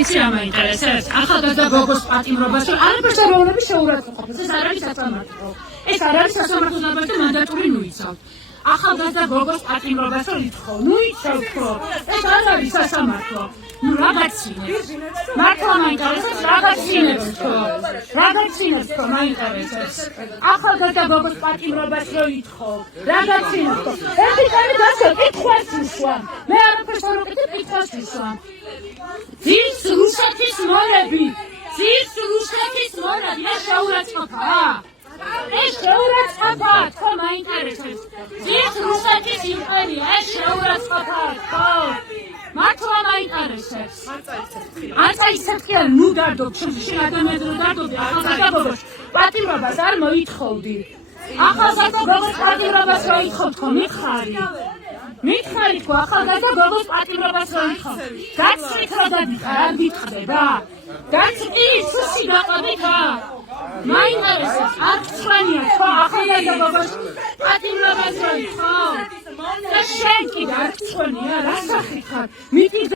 იცი რა მაინტერესებს? ახალგაზრდა გოგოს პატიმრობას, რომ არაფერს არ ვეუბნები შეურაცხყოფას. ეს არ არის სასამართლო. ეს არ არის სასამართლოს დაბაჭდა მანდატური ნუ იცავთ. ახალგაზრდა გოგოს პატიმრობას რომ ითხოვ, ნუ იცავთ ხო? ეს არ არის სასამართლო. ნუ რაღაცინებს. მართლა მაინტერესებს რაღაცინებს ხო? რაღაცინებს ხო მაინტერესებს? ახალგაზრდა გოგოს პატიმრობას რომ ითხოვ, რაღაცინებს ხო? ერთი კარი დასვა, კითხვას ვისვამ. მე არაფერს არ ვუკეთებ, კითხვას ვისვამ. ძირს რუსეთის მორები, ეს შეურაცხყოფაა. ეს შეურაცხყოფაა, ხო მაინტერესებს? ძირს რუსეთის იმპერია, ეს შეურაცხყოფაა, ხო? მართლა მაინტერესებს? არ წაიცეცხი არ ნუ დარდობ, შენ ადამიანს რო დარდობი, ახალგაზრდა გოგოს პატიმრობას არ მოითხოვდი. ახალგაზრდა გოგოს პატიმრობას რო ითხოვთ ხო მითხარი? მითხარი ხო ახალგაზრდა გოგოს პატიმრობას რო ითხოვთ? გაცრით რო დადიხარ, არ გითხდება? გაცრი, სუსი გაყიდიკა? მაინტერესებს, არ გცხვენია ხო ახალგაზრდა გოგოს პატიმრობას რო ითხოვთ? და შენ კიდე არ გცხვენია, რა სახით ხარ?